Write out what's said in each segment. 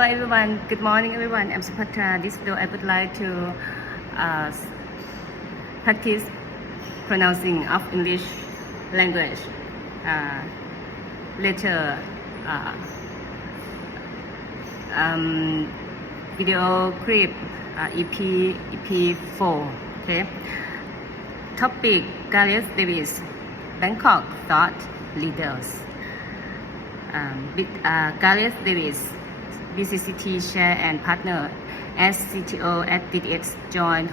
Hello everyone, good morning everyone. I'm Supatra. This video I would like to uh, practice pronouncing of English language. Later video clip EP4. Okay. Topic: Gareth Davis, Bangkok thought leaders. Gareth Davis, BCCT chair and partner as CTO at DDX, joins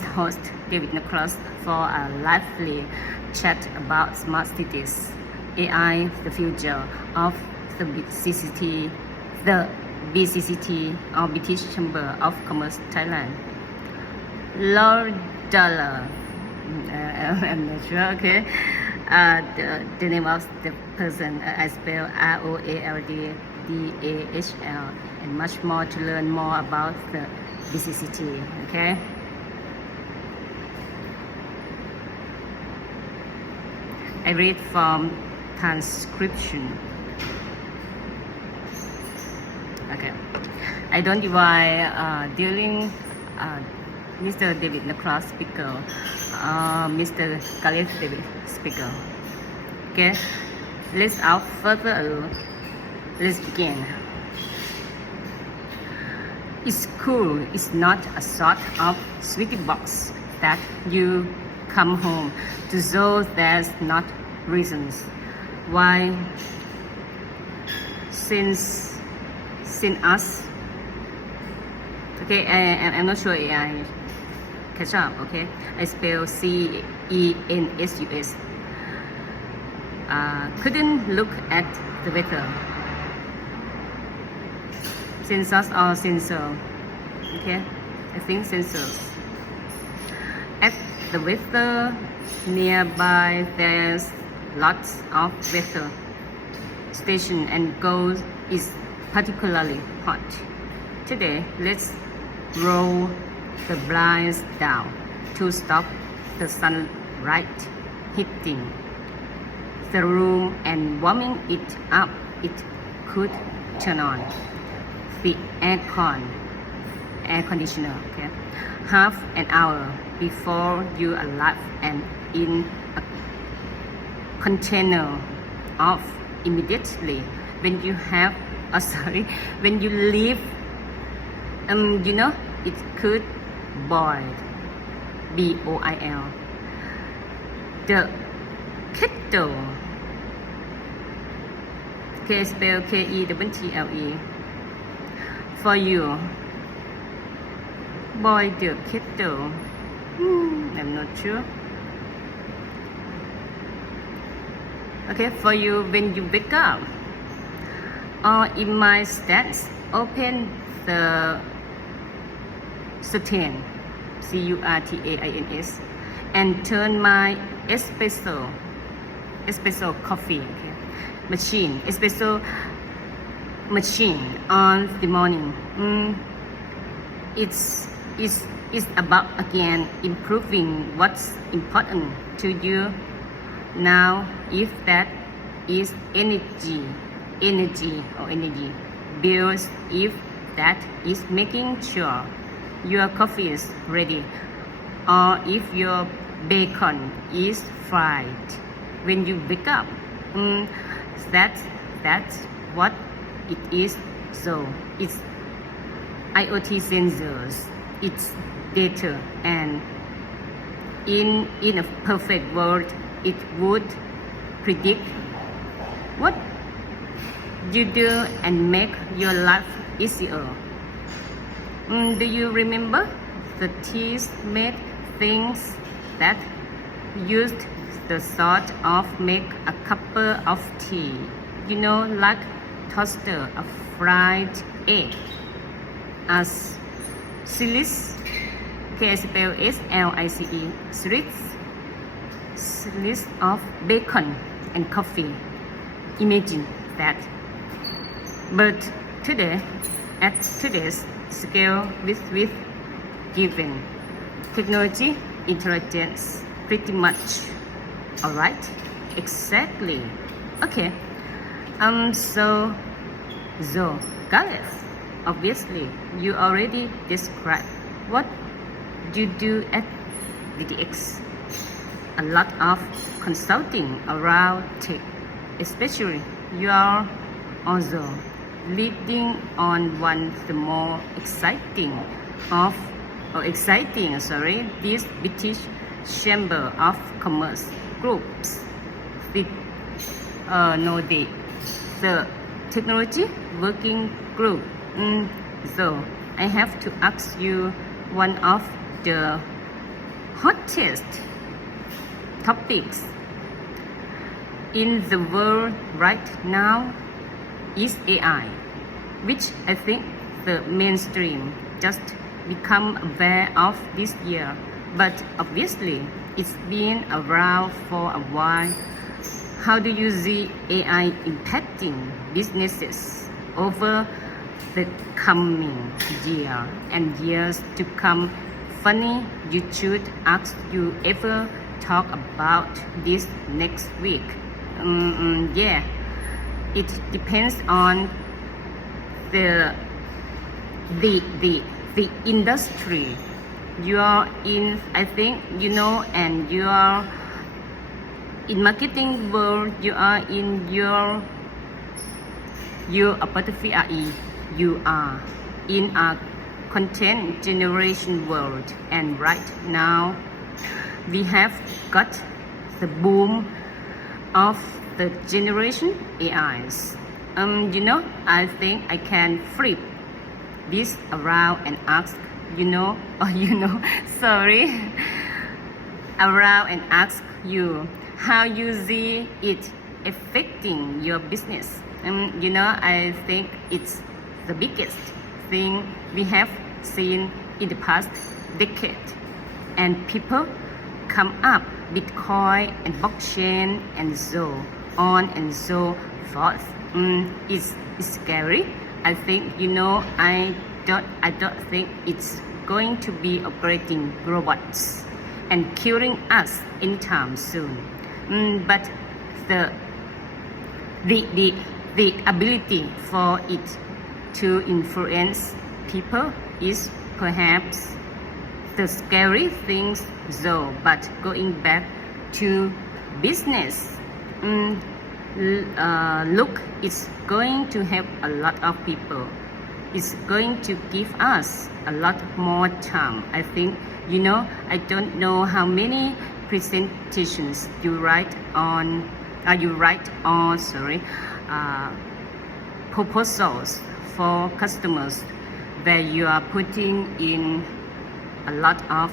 host David Nicholas for a lively chat about smart cities, AI, the future of the BCCT, or British Chamber of Commerce Thailand. Lord Dollar, I'm not sure, okay. The name of the person, I spell ROALDDAHL, and much more to learn more about the BCCT, okay. I read from transcription. Okay, I don't divide during Mr. David Nicholas speaker, Mr. Gareth David speaker. Okay, without further ado, let's begin. School is not a sort of sweetie box that you come home to, so there's not reasons why since us. Okay, I'm not sure I catch up. Okay, I spell CENSUS. Couldn't look at the weather. Census or censor? Okay, I think censor. At the weather nearby, there's lots of weather station, and gold is particularly hot. Today, let's roll the blinds down to stop the sunlight hitting the room and warming it up. It could turn on the air conditioner, okay, half an hour before you arrive, and in a container off immediately when you have when you leave. It could boil, BOIL. The kettle, K spell KETTLE. For you, boil the kettle. I'm not sure. Okay, for you when you wake up, or in my stats, open the curtain, CURTAINS, and turn my espresso coffee, okay, espresso machine on the morning. It's about again improving what's important to you now. If that is energy bills, if that is making sure your coffee is ready, or if your bacon is fried when you wake up. That's what it is. So it's IoT sensors, it's data, and in a perfect world it would predict what you do and make your life easier. Do you remember the teas made things that used the sort of make a cup of tea? Like toaster, a fried egg, a slice, KSPLSLICE, slice of bacon and coffee. Imagine that. But today, at today's scale, with given technology, intelligence, pretty much. Alright, exactly. Okay, so So, Gareth, obviously, you already described what you do at DDX. A lot of consulting around tech, especially you are also leading on one of the more exciting this British Chamber of Commerce groups with the technology working group. So I have to ask you one of the hottest topics in the world right now is AI, which I think the mainstream just become aware of this year, but obviously it's been around for a while. How do you see AI impacting businesses over the coming year and years to come? Funny you should ask you ever talk about this next week. Yeah, it depends on the industry you are in. I think and you are in marketing world. You are in your apostrophe you are in a content generation world, and right now we have got the boom of the generation AIs. I think I can flip this around and ask sorry, around and ask you how you see it affecting your business. I think it's the biggest thing we have seen in the past decade, and people come up Bitcoin and blockchain and so on and so forth. It's scary. I think I don't think it's going to be operating robots and killing us anytime soon. But the ability for it to influence people is perhaps the scary things though. But going back to business, look, it's going to help a lot of people. It's going to give us a lot more time. I think I don't know how many presentations you write on proposals for customers where you are putting in a lot of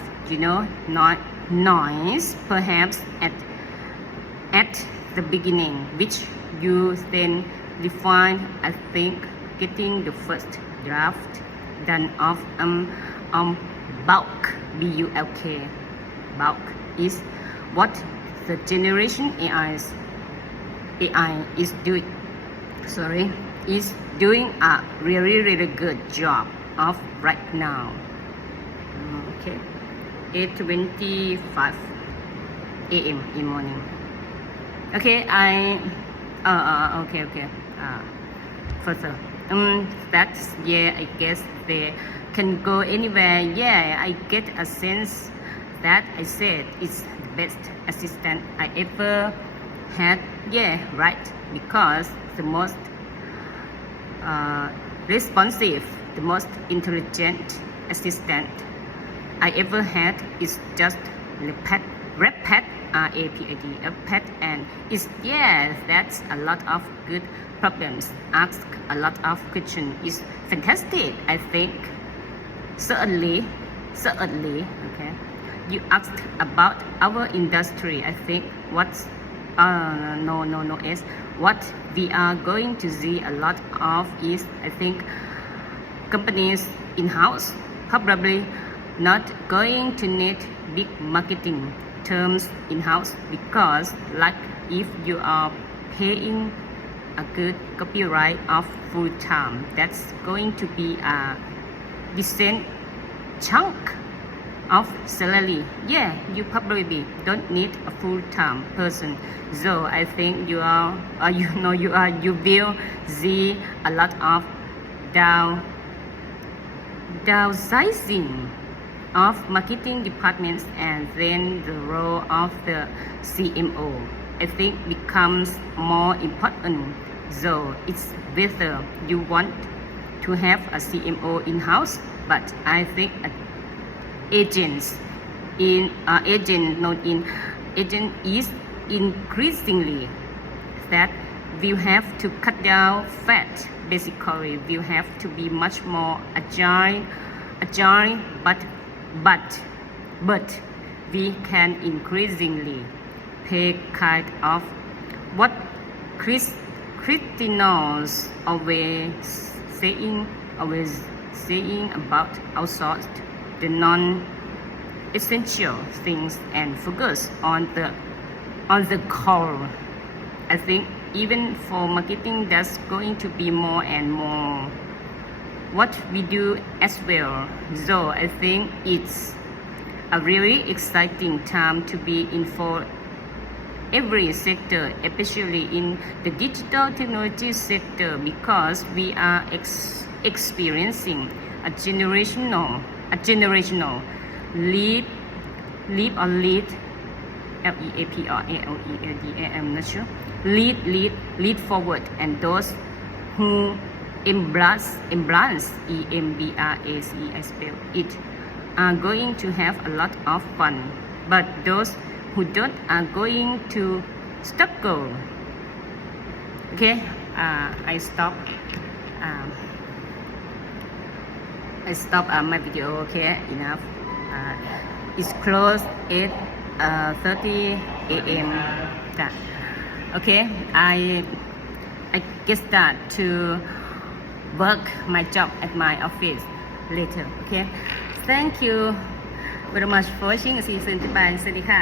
noise perhaps at the beginning, which you then refine. I think getting the first draft done of bulk, BULK. Bulk is what the generation AI is doing a really good job of right now. Okay, 8:25 a.m. in morning. Okay, further. That's I guess they can go anywhere. I get a sense that I said it's the best assistant I ever had. Right, because the most responsive, the most intelligent assistant I ever had is just RAPAD, RAPAD, and it's that's a lot of good problems, ask a lot of questions, is fantastic. I think certainly. Okay, you asked about our industry. I think what's what we are going to see a lot of is, I think, companies in-house probably not going to need big marketing terms in-house, because like if you are paying a good copyright of full time, that's going to be a decent chunk of salary. Yeah, you probably don't need a full-time person. So I think you are, you will see a lot of downsizing of marketing departments, and then the role of the CMO I think becomes more important. So it's whether you want to have a CMO in-house, but I think agent is increasingly that will have to cut down fat. Basically, will have to be much more agile, but we can increasingly pay kind of what Christians always saying about outsourced the non-essential things and focus on the core. I think even for marketing, that's going to be more and more what we do as well. So I think it's a really exciting time to be in for every sector, especially in the digital technology sector, because we are experiencing a generational leap L-E-A-P or A-L-E-A-D, I'm not sure. Lead forward, and those who embrace EMBRACE, I spell it, are going to have a lot of fun. But those who don't are going to struggle. Okay, I stop my video. Okay, enough. It's close 8:30 a.m. Okay, I get start to work my job at my office later. Okay, thank you very much for watching. See you soon. Bye. สวัสดีค่ะ